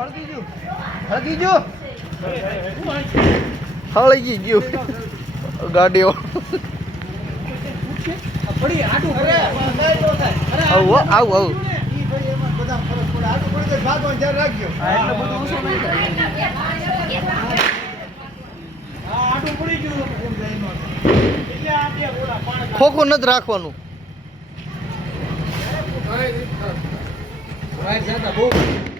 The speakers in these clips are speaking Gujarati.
હળગી ગયું હળગી ગયું ગાડીઓ પડી આટું પડે આવું આવું આવું એટલો બધો ઓછો નહીં થાય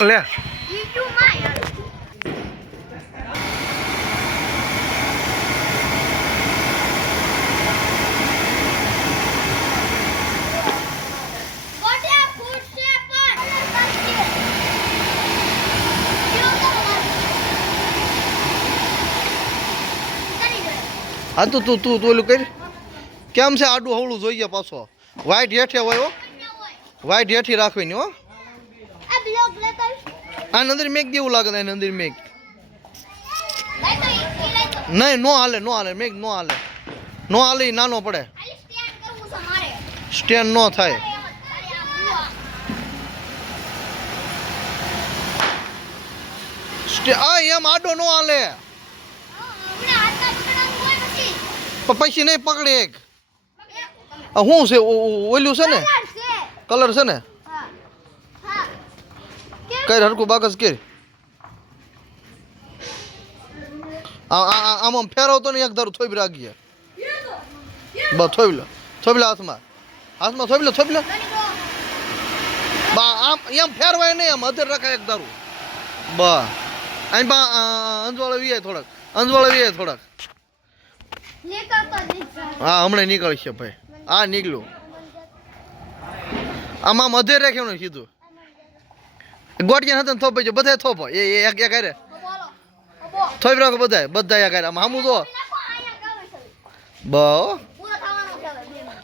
લે. હા તો તું તું તું ઓલું કરી. કેમ છે આડું હવળું જોઈએ પાછો? વાઈટ હેઠે હોય હો. વાઈટ હેઠી હો. આ બ્લોગ લેતો આ અંદર મેઘ જેવું લાગે છે એની અંદર મેઘ લેતો ઈ લેતો નહીં નો હાલે નો હાલે મેઘ નો હાલે નો હાલે ઈ નાનો પડે ખાલી સ્ટેન્ડ કરવું છે મારે સ્ટેન્ડ નો થાય ખાલી આ બુઆ સ્ટે આ એમ આડો નો હાલે હમણાં હાથમાં પકડવાનું હોય નથી પણ પછી નહીં પકડે એક એક આ શું છે ઓ- ઓ- ઓલું છે ને કલર છે કલર છે ને હા હા કઈ હરકું બાકસ કે આ, આ- આ- આમ આમ ફેરવતો ને એક ધારું થોભી રાખીએ. બસ થોભી લો થોભી લો હાથમાં. હાથમાં થોભી લો થોભી લો. બા, આમ, એમ ફેરવાય નહીં, આમ અધર રખાય એક ધારું. બા અહીં બા અંજવાળે વીએ થોડાક. અંજવાળે વીએ થોડાક. હા, હમણાં નીકળશે ભાઈ. હા નીકળ્યું. આમાં અધેર રાખ્યો સીધું. ગોટિયા હતા ને થોપ છે બધા થોપો એ એ એક એક હારે બોલો બોલો થોપ રાખો બધા બધા એક હારે આમ હામું જો નાખો અહીંયા ગાવે છે બ પૂરો થવાનો છે હવે બે મિનિટ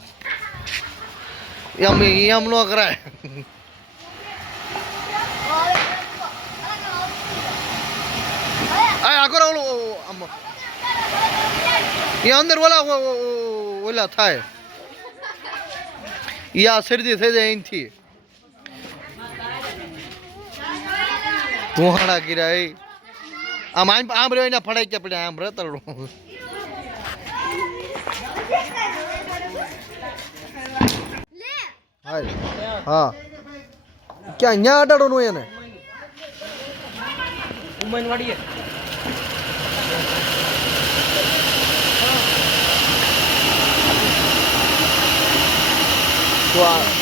એમ એમ ન કરાય હવે આ આગળ ઓલું આમ એ અંદર ઓલા ઓ- ઓ- ઓ- ઓલા થાય એ આ શરદી થઈ જાય અહીંથી ધુહાણા ગિરાય આમ આમ આમ રહ્યો એના ફડાઈ ગયા પડે આમ રતડું લે હાય. હા. ક્યાં ન્યા અડાડવાનું એને? ઉમન તો આ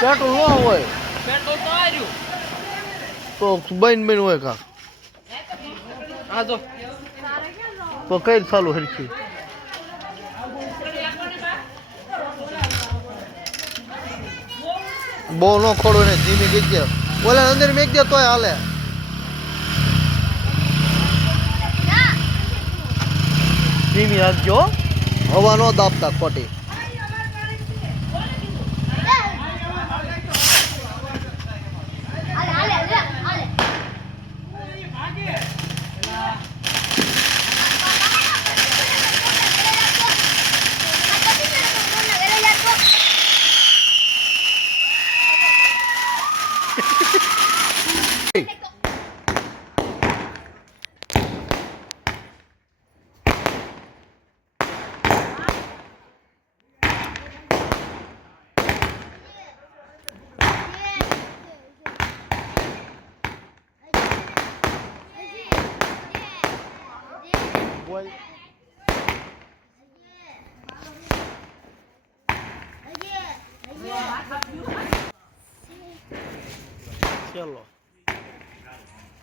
પેટ્રોલ ન હોય. પેટ્રોલ તો આર્યું. તો બન બન હોય કા? આ તો. તો કઈ ચાલુ હરખી? બહુ ન ખોડો ને ધીમી ગઈ ગયા ઓલા અંદર મેક દે તોય હાલે. ધીમી રાખજો હવા ન દાબતા ખોટી. quay Cielo.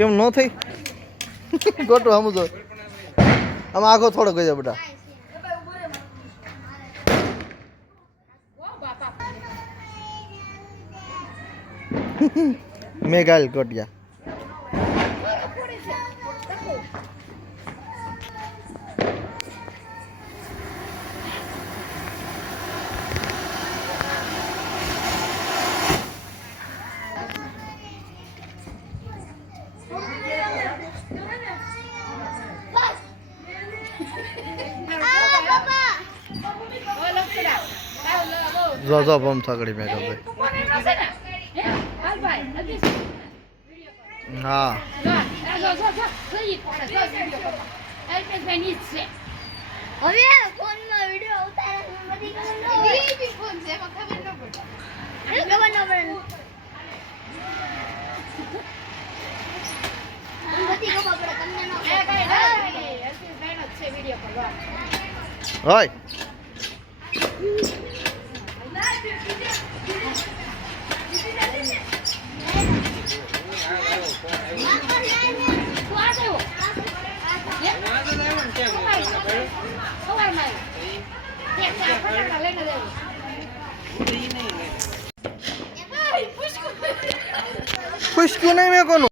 કેમ ન થઈ? ગોટો આમ તો. આમાં આખો થોડો ગયો બેટા મેં ગાલ કોટિયા. જો જો બમ સગડી મેં કહે હા. હવે ફોનમાં વિડિયો ઉતારે બધી ખબર ન હોય ખબર ન પડે ખબર પડે ન ખબર હોય खुश क्यों नहीं मैं कौन?